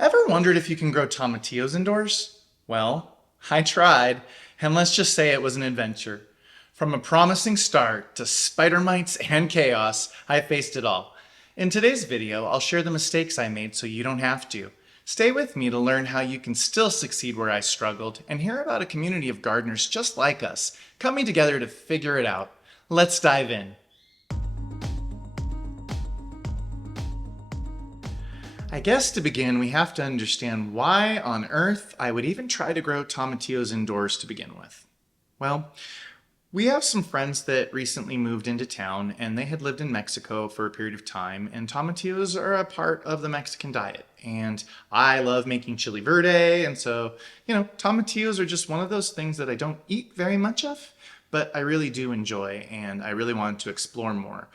Ever wondered if you can grow tomatillos indoors? Well, I tried, and let's just say it was an adventure. From a promising start to spider mites and chaos, I faced it all. In today's video, I'll share the mistakes I made so you don't have to. Stay with me to learn how you can still succeed where I struggled and hear about a community of gardeners just like us, coming together to figure it out. Let's dive in. I guess to begin, we have to understand why on earth I would even try to grow tomatillos indoors to begin with. Well, we have some friends that recently moved into town and they had lived in Mexico for a period of time, and tomatillos are a part of the Mexican diet. And I love making chili verde, and so, tomatillos are just one of those things that I don't eat very much of, but I really do enjoy and I really wanted to explore more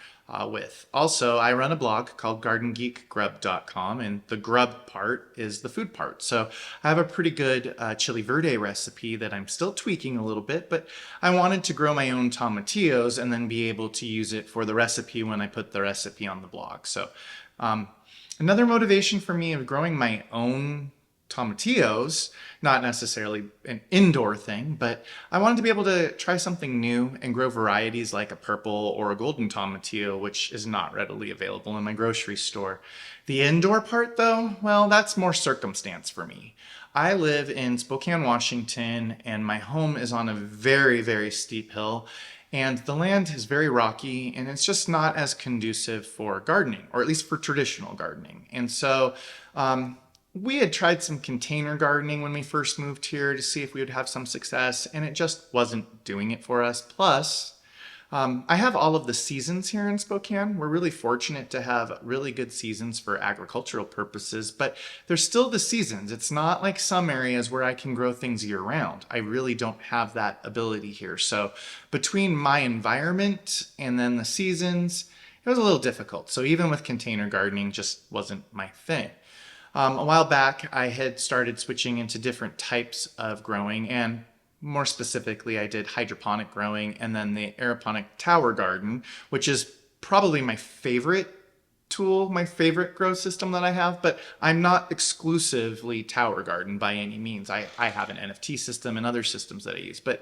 with. Also, I run a blog called GardenGeekGrub.com, and the grub part is the food part. So I have a pretty good chili verde recipe that I'm still tweaking a little bit, but I wanted to grow my own tomatillos and then be able to use it for the recipe when I put the recipe on the blog. So another motivation for me of growing my own tomatillos, not necessarily an indoor thing, but I wanted to be able to try something new and grow varieties like a purple or a golden tomatillo, which is not readily available in my grocery store. The indoor part though, well, that's more circumstance for me. I live in Spokane, Washington, and my home is on a very, very steep hill. And the land is very rocky and it's just not as conducive for gardening, or at least for traditional gardening. And so we had tried some container gardening when we first moved here to see if we would have some success, and it just wasn't doing it for us. Plus, I have all of the seasons here in Spokane. We're really fortunate to have really good seasons for agricultural purposes, but there's still the seasons. It's not like some areas where I can grow things year round. I really don't have that ability here. So between my environment and then the seasons, it was a little difficult. So even with container gardening, just wasn't my thing. A while back, I had started switching into different types of growing, and more specifically, I did hydroponic growing and then the aeroponic tower garden, which is probably my favorite tool, my favorite grow system that I have, but I'm not exclusively tower garden by any means. I have an NFT system and other systems that I use, but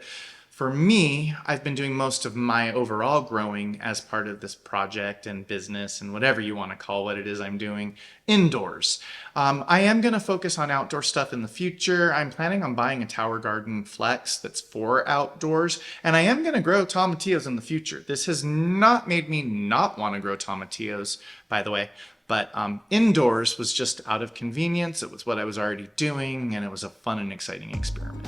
for me, I've been doing most of my overall growing as part of this project and business and whatever you want to call what it is I'm doing indoors. I am going to focus on outdoor stuff in the future. I'm planning on buying a Tower Garden Flex that's for outdoors, and I am going to grow tomatillos in the future. This has not made me not want to grow tomatillos, by the way. But indoors was just out of convenience. It was what I was already doing, and it was a fun and exciting experiment.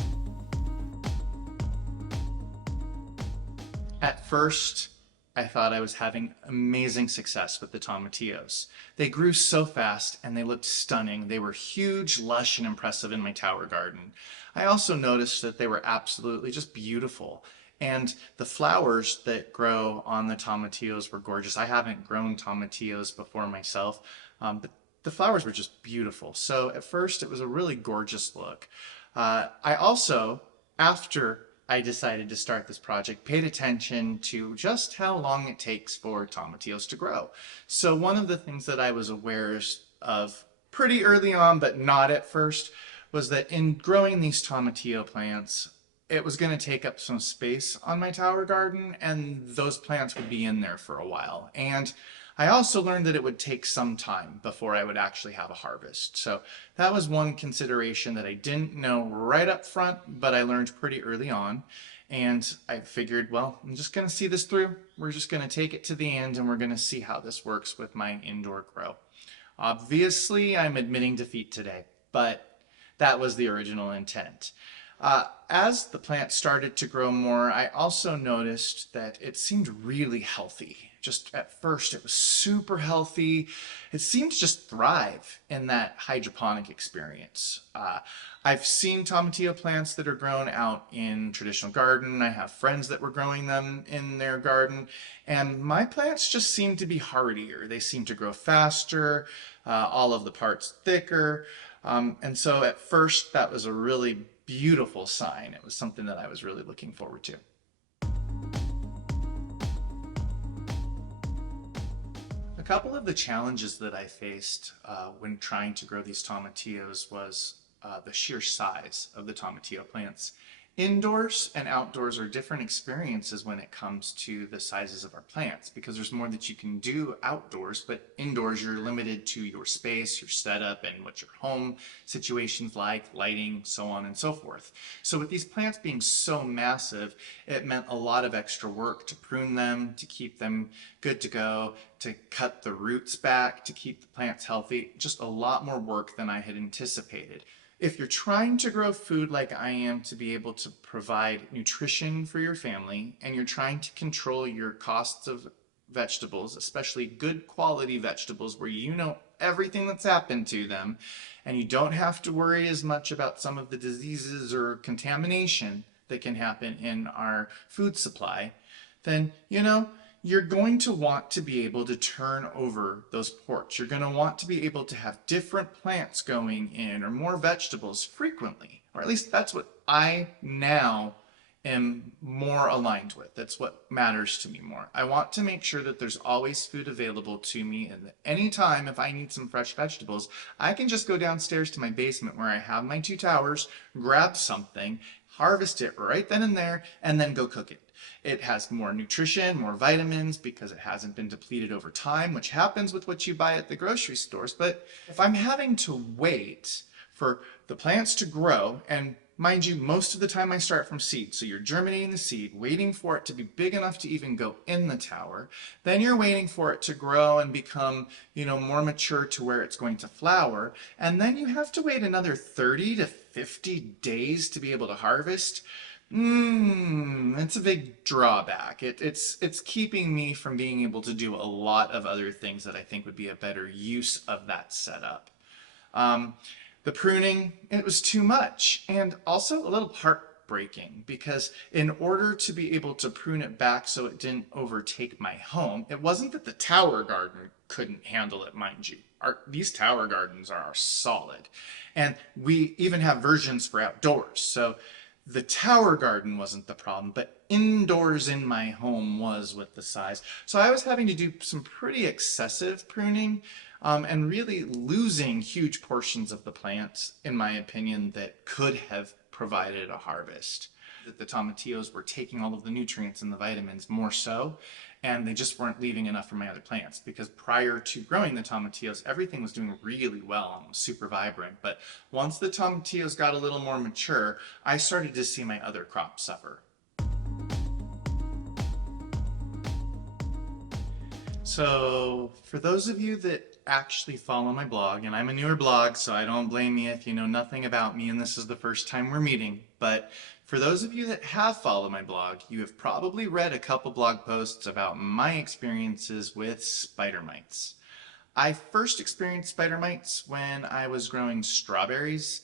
At first, I thought I was having amazing success with the tomatillos. They grew so fast and they looked stunning. They were huge, lush, and impressive in my tower garden. I also noticed that they were absolutely just beautiful. And the flowers that grow on the tomatillos were gorgeous. I haven't grown tomatillos before myself, but the flowers were just beautiful. So at first, it was a really gorgeous look. I also, after I decided to start this project, paid attention to just how long it takes for tomatillos to grow. So one of the things that I was aware of pretty early on, but not at first, was that in growing these tomatillo plants, it was going to take up some space on my tower garden, and those plants would be in there for a while. And I also learned that it would take some time before I would actually have a harvest. So that was one consideration that I didn't know right up front, but I learned pretty early on. And I figured, well, I'm just going to see this through. We're just going to take it to the end, and we're going to see how this works with my indoor grow. Obviously, I'm admitting defeat today, but that was the original intent. As the plant started to grow more, I also noticed that it seemed really healthy. Just at first, it was super healthy. It seemed to just thrive in that hydroponic experience. I've seen tomatillo plants that are grown out in traditional garden. I have friends that were growing them in their garden, and my plants just seem to be hardier. They seem to grow faster, all of the parts thicker. And so at first, that was a really beautiful sign. It was something that I was really looking forward to. A couple of the challenges that I faced when trying to grow these tomatillos was the sheer size of the tomatillo plants. Indoors and outdoors are different experiences when it comes to the sizes of our plants because there's more that you can do outdoors, but indoors you're limited to your space, your setup, and what your home situation's like, lighting, so on and so forth. So with these plants being so massive, it meant a lot of extra work to prune them, to keep them good to go, to cut the roots back, to keep the plants healthy. Just a lot more work than I had anticipated. If you're trying to grow food like I am to be able to provide nutrition for your family, and you're trying to control your costs of vegetables, especially good quality vegetables where you know everything that's happened to them, and you don't have to worry as much about some of the diseases or contamination that can happen in our food supply, then, you're going to want to be able to turn over those ports. You're going to want to be able to have different plants going in or more vegetables frequently, or at least that's what I now am more aligned with. That's what matters to me more. I want to make sure that there's always food available to me, and that anytime if I need some fresh vegetables, I can just go downstairs to my basement where I have my 2 towers, grab something, harvest it right then and there, and then go cook it. It has more nutrition, more vitamins because it hasn't been depleted over time, which happens with what you buy at the grocery stores. But if I'm having to wait for the plants to grow, and mind you, most of the time I start from seed. So you're germinating the seed, waiting for it to be big enough to even go in the tower. Then you're waiting for it to grow and become, more mature to where it's going to flower. And then you have to wait another 30 to 50 days to be able to harvest. It's a big drawback. It's keeping me from being able to do a lot of other things that I think would be a better use of that setup. The pruning, it was too much, and also a little heartbreaking because in order to be able to prune it back so it didn't overtake my home, it wasn't that the tower garden couldn't handle it, mind you. These tower gardens are solid, and we even have versions for outdoors. So the tower garden wasn't the problem, but indoors in my home was with the size. So I was having to do some pretty excessive pruning and really losing huge portions of the plant, in my opinion, that could have provided a harvest. That the tomatillos were taking all of the nutrients and the vitamins more so, and they just weren't leaving enough for my other plants, because prior to growing the tomatillos, everything was doing really well and was super vibrant. But once the tomatillos got a little more mature, I started to see my other crops suffer. So for those of you that actually follow my blog, and I'm a newer blog, so I don't blame you if you know nothing about me and this is the first time we're meeting, but for those of you that have followed my blog, you have probably read a couple blog posts about my experiences with spider mites. I first experienced spider mites when I was growing strawberries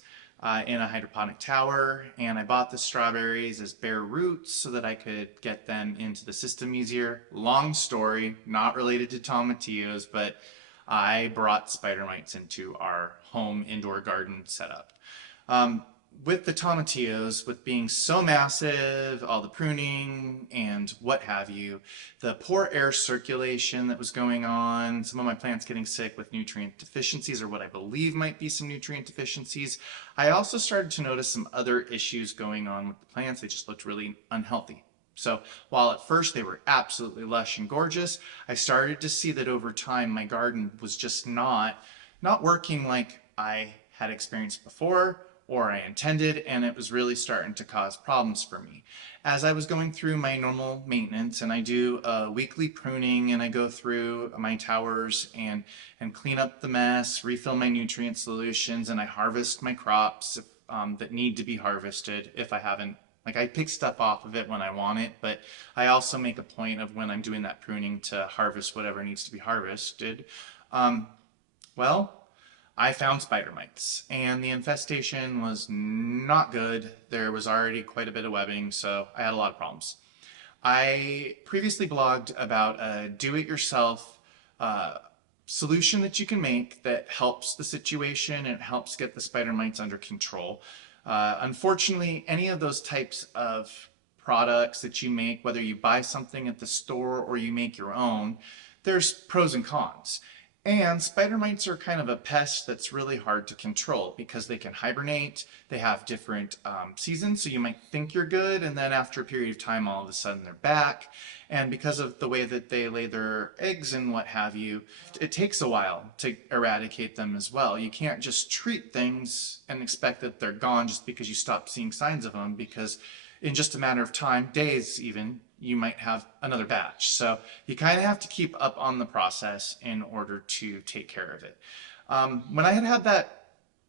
in a hydroponic tower, and I bought the strawberries as bare roots so that I could get them into the system easier. Long story, not related to tomatillos, but I brought spider mites into our home indoor garden setup. With the tomatillos, with being so massive, all the pruning and what have you, the poor air circulation that was going on, some of my plants getting sick with nutrient deficiencies or what I believe might be some nutrient deficiencies, I also started to notice some other issues going on with the plants. They just looked really unhealthy. So while at first they were absolutely lush and gorgeous, I started to see that over time my garden was just not working like I had experienced before or I intended, and it was really starting to cause problems for me. As I was going through my normal maintenance, and I do a weekly pruning, and I go through my towers and clean up the mess, refill my nutrient solutions, and I harvest my crops that need to be harvested if I haven't. Like, I pick stuff off of it when I want it, but I also make a point of when I'm doing that pruning to harvest whatever needs to be harvested. Well, I found spider mites, and the infestation was not good. There was already quite a bit of webbing, so I had a lot of problems. I previously blogged about a do-it-yourself solution that you can make that helps the situation and helps get the spider mites under control. Unfortunately, any of those types of products that you make, whether you buy something at the store or you make your own, there's pros and cons. And spider mites are kind of a pest that's really hard to control because they can hibernate. They have different seasons, so you might think you're good, and then after a period of time, all of a sudden they're back. And because of the way that they lay their eggs and what have you, it takes a while to eradicate them as well. You can't just treat things and expect that they're gone just because you stop seeing signs of them, because in just a matter of time, days even, you might have another batch. So you kind of have to keep up on the process in order to take care of it. When I had that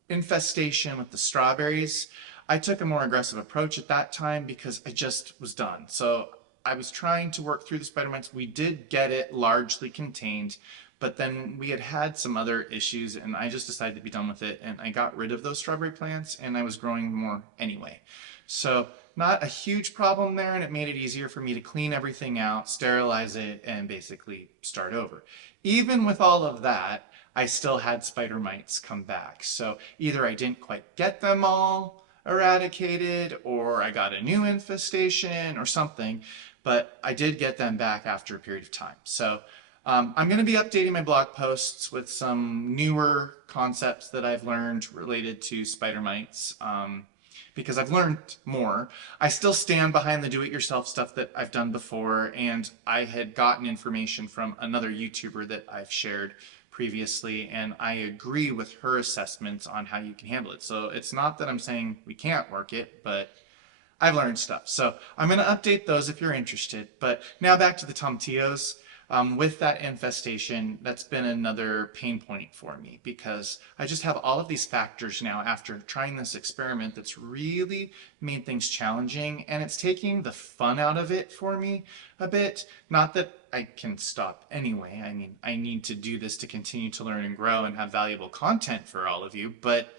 infestation with the strawberries, I took a more aggressive approach at that time because I just was done. So I was trying to work through the spider mites. We did get it largely contained, but then we had some other issues and I just decided to be done with it, and I got rid of those strawberry plants and I was growing more anyway. So not a huge problem there, and it made it easier for me to clean everything out, sterilize it, and basically start over. Even with all of that, I still had spider mites come back. So either I didn't quite get them all eradicated, or I got a new infestation or something, but I did get them back after a period of time. So I'm going to be updating my blog posts with some newer concepts that I've learned related to spider mites. Because I've learned more. I still stand behind the do-it-yourself stuff that I've done before, and I had gotten information from another YouTuber that I've shared previously, and I agree with her assessments on how you can handle it. So it's not that I'm saying we can't work it, but I've learned stuff. So I'm going to update those if you're interested. But now back to the tomatillos. With that infestation, that's been another pain point for me because I just have all of these factors now after trying this experiment that's really made things challenging, and it's taking the fun out of it for me a bit. Not that I can stop anyway. I mean, I need to do this to continue to learn and grow and have valuable content for all of you, but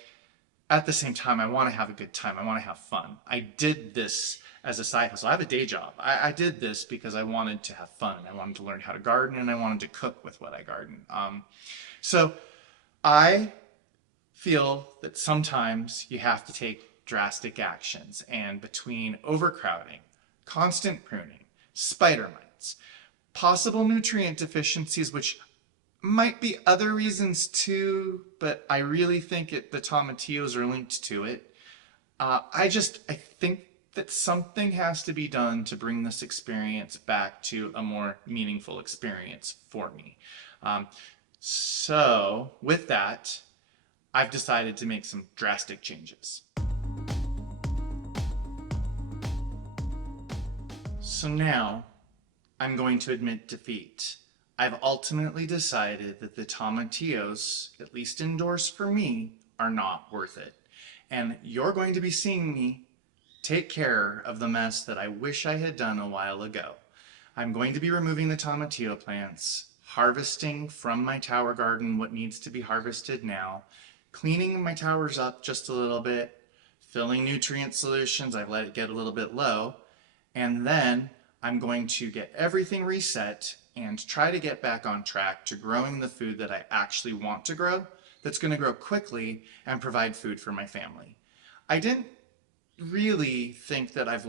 at the same time, I want to have a good time. I want to have fun. I did this as a side hustle. I have a day job. I did this because I wanted to have fun. I wanted to learn how to garden, and I wanted to cook with what I garden. So I feel that sometimes you have to take drastic actions, and between overcrowding, constant pruning, spider mites, possible nutrient deficiencies, which might be other reasons too, but I really think the tomatillos are linked to it. I think that something has to be done to bring this experience back to a more meaningful experience for me. So with that, I've decided to make some drastic changes. So now I'm going to admit defeat. I've ultimately decided that the tomatillos, at least indoors for me, are not worth it. And you're going to be seeing me take care of the mess that I wish I had done a while ago. I'm going to be removing the tomatillo plants, harvesting from my tower garden what needs to be harvested now, cleaning my towers up just a little bit, filling nutrient solutions. I've let it get a little bit low, and then I'm going to get everything reset and try to get back on track to growing the food that I actually want to grow, that's going to grow quickly and provide food for my family. I didn't really think that I've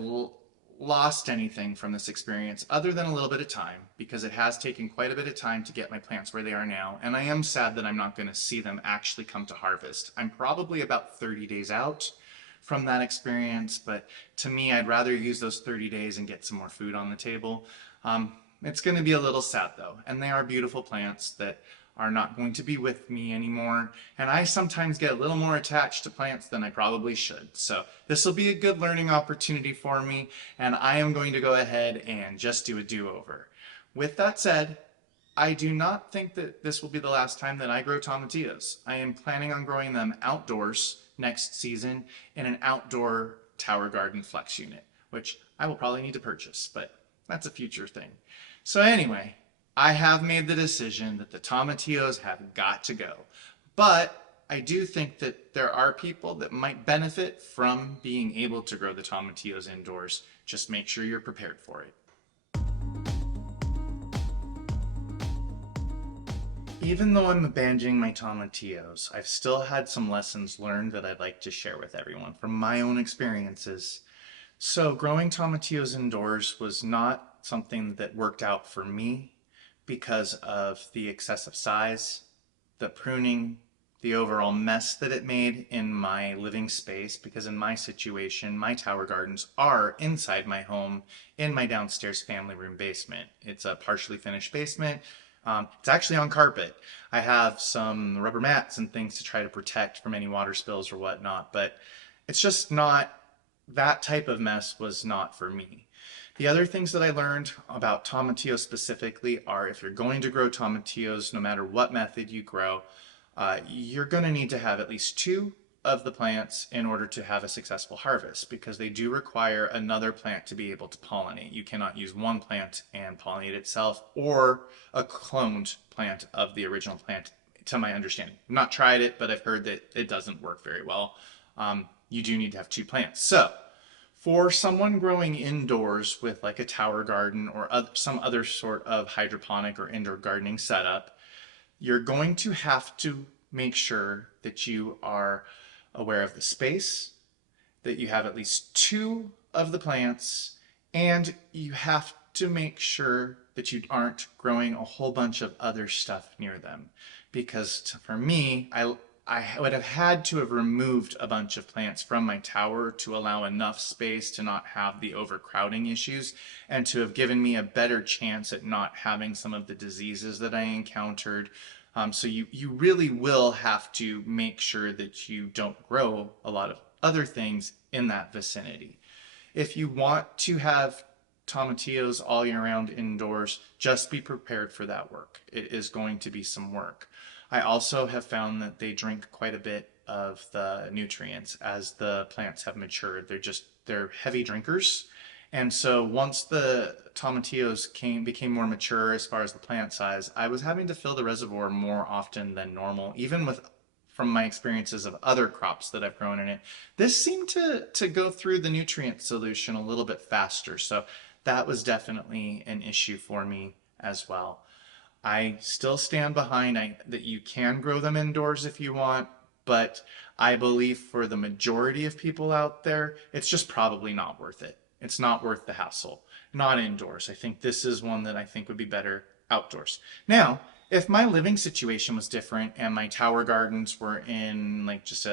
lost anything from this experience other than a little bit of time, because it has taken quite a bit of time to get my plants where they are now, and I am sad that I'm not going to see them actually come to harvest. I'm probably about 30 days out from that experience, but to me, I'd rather use those 30 days and get some more food on the table. It's going to be a little sad though, and they are beautiful plants that are not going to be with me anymore, and I sometimes get a little more attached to plants than I probably should. So this will be a good learning opportunity for me, and I am going to go ahead and just do a do-over. With that said, I do not think that this will be the last time that I grow tomatillos. I am planning on growing them outdoors next season in an outdoor tower garden flex unit, which I will probably need to purchase, but that's a future thing. So anyway, I have made the decision that the tomatillos have got to go. But I do think that there are people that might benefit from being able to grow the tomatillos indoors. Just make sure you're prepared for it. Even though I'm abandoning my tomatillos, I've still had some lessons learned that I'd like to share with everyone from my own experiences. So growing tomatillos indoors was not something that worked out for me, because of the excessive size, the pruning, the overall mess that it made in my living space, because in my situation, my tower gardens are inside my home in my downstairs family room basement. It's a partially finished basement. It's actually on carpet. I have some rubber mats and things to try to protect from any water spills or whatnot, but it's just not, that type of mess was not for me. The other things that I learned about tomatillos specifically are if you're going to grow tomatillos, no matter what method you grow, you're going to need to have at least two of the plants in order to have a successful harvest, because they do require another plant to be able to pollinate. You cannot use one plant and pollinate itself, or a cloned plant of the original plant, to my understanding. I've not tried it, but I've heard that it doesn't work very well. You do need to have two plants. So for someone growing indoors with like a tower garden or some other sort of hydroponic or indoor gardening setup, you're going to have to make sure that you are aware of the space, that you have at least two of the plants, and you have to make sure that you aren't growing a whole bunch of other stuff near them. Because for me, I would have had to have removed a bunch of plants from my tower to allow enough space to not have the overcrowding issues, and to have given me a better chance at not having some of the diseases that I encountered. So you really will have to make sure that you don't grow a lot of other things in that vicinity. If you want to have tomatillos all year round indoors, just be prepared for that work. It is going to be some work. I also have found that they drink quite a bit of the nutrients as the plants have matured. They're heavy drinkers. And so once the tomatillos became more mature as far as the plant size, I was having to fill the reservoir more often than normal, even from my experiences of other crops that I've grown in it. This seemed to go through the nutrient solution a little bit faster. So that was definitely an issue for me as well. I still stand behind that you can grow them indoors if you want, but I believe for the majority of people out there, it's just probably not worth it. It's not worth the hassle. Not indoors. I think this is one that I think would be better outdoors. Now, if my living situation was different and my tower gardens were in like just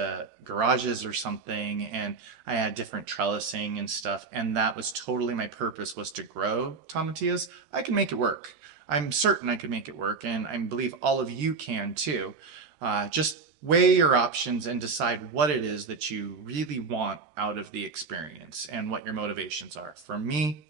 garages or something, and I had different trellising and stuff, and that was totally my purpose, was to grow tomatillos, I can make it work. I'm certain I could make it work, and I believe all of you can too. Just weigh your options and decide what it is that you really want out of the experience and what your motivations are. For me,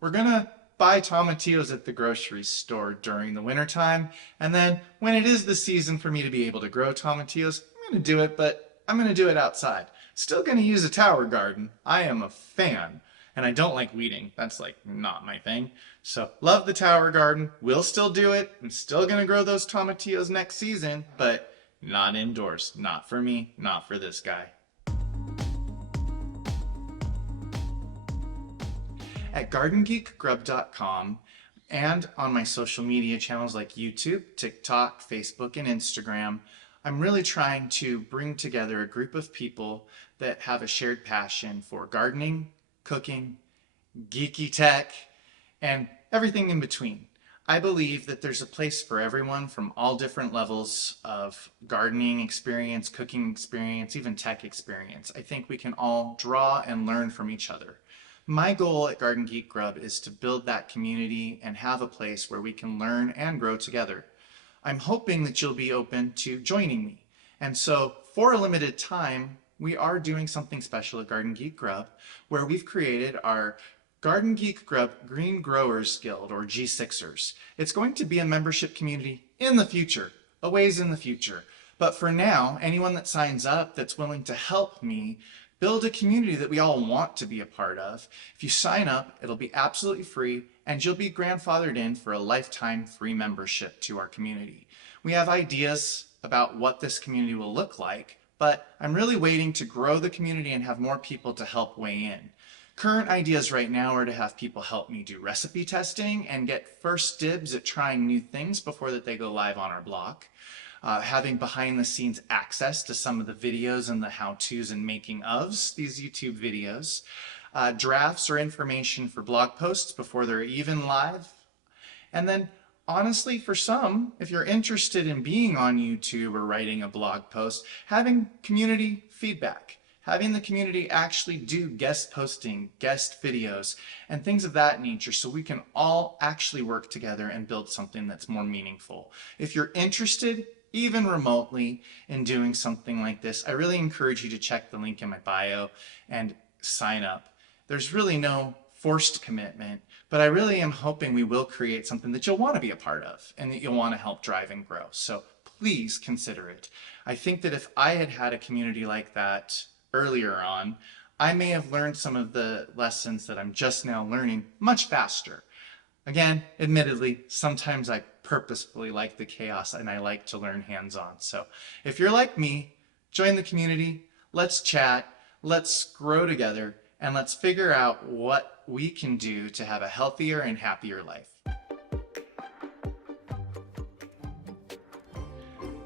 we're gonna buy tomatillos at the grocery store during the wintertime, and then when it is the season for me to be able to grow tomatillos, I'm gonna do it, but I'm gonna do it outside. Still gonna use a tower garden. I am a fan. And I don't like weeding. That's like not my thing. So love the tower garden. We'll still do it. I'm still gonna grow those tomatillos next season, but not indoors. Not for me, not for this guy. At gardengeekgrub.com and on my social media channels like YouTube, TikTok, Facebook, and Instagram, I'm really trying to bring together a group of people that have a shared passion for gardening, cooking, geeky tech, and everything in between. I believe that there's a place for everyone from all different levels of gardening experience, cooking experience, even tech experience. I think we can all draw and learn from each other. My goal at Garden Geek Grub is to build that community and have a place where we can learn and grow together. I'm hoping that you'll be open to joining me. And so for a limited time, we are doing something special at Garden Geek Grub, where we've created our Garden Geek Grub Green Growers Guild, or G6ers. It's going to be a membership community in the future, a ways in the future. But for now, anyone that signs up that's willing to help me build a community that we all want to be a part of, if you sign up, it'll be absolutely free, and you'll be grandfathered in for a lifetime free membership to our community. We have ideas about what this community will look like, but I'm really waiting to grow the community and have more people to help weigh in. Current ideas right now are to have people help me do recipe testing and get first dibs at trying new things before that they go live on our blog. Having behind the scenes access to some of the videos and the how-tos and making ofs, these YouTube videos. Drafts or information for blog posts before they're even live. And then honestly, for some, if you're interested in being on YouTube or writing a blog post, having community feedback, having the community actually do guest posting, guest videos, and things of that nature so we can all actually work together and build something that's more meaningful. If you're interested, even remotely, in doing something like this, I really encourage you to check the link in my bio and sign up. There's really no forced commitment, but I really am hoping we will create something that you'll want to be a part of and that you'll want to help drive and grow. So please consider it. I think that if I had had a community like that earlier on, I may have learned some of the lessons that I'm just now learning much faster. Again, admittedly, sometimes I purposefully like the chaos and I like to learn hands-on. So if you're like me, join the community, let's chat, let's grow together, and let's figure out what we can do to have a healthier and happier life.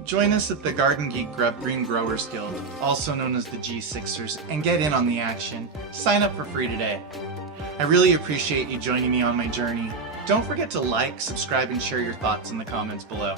Join us at the Garden Geek Grub Green Growers Guild, also known as the G6ers, and get in on the action. Sign up for free today. I really appreciate you joining me on my journey. Don't forget to like, subscribe, and share your thoughts in the comments below.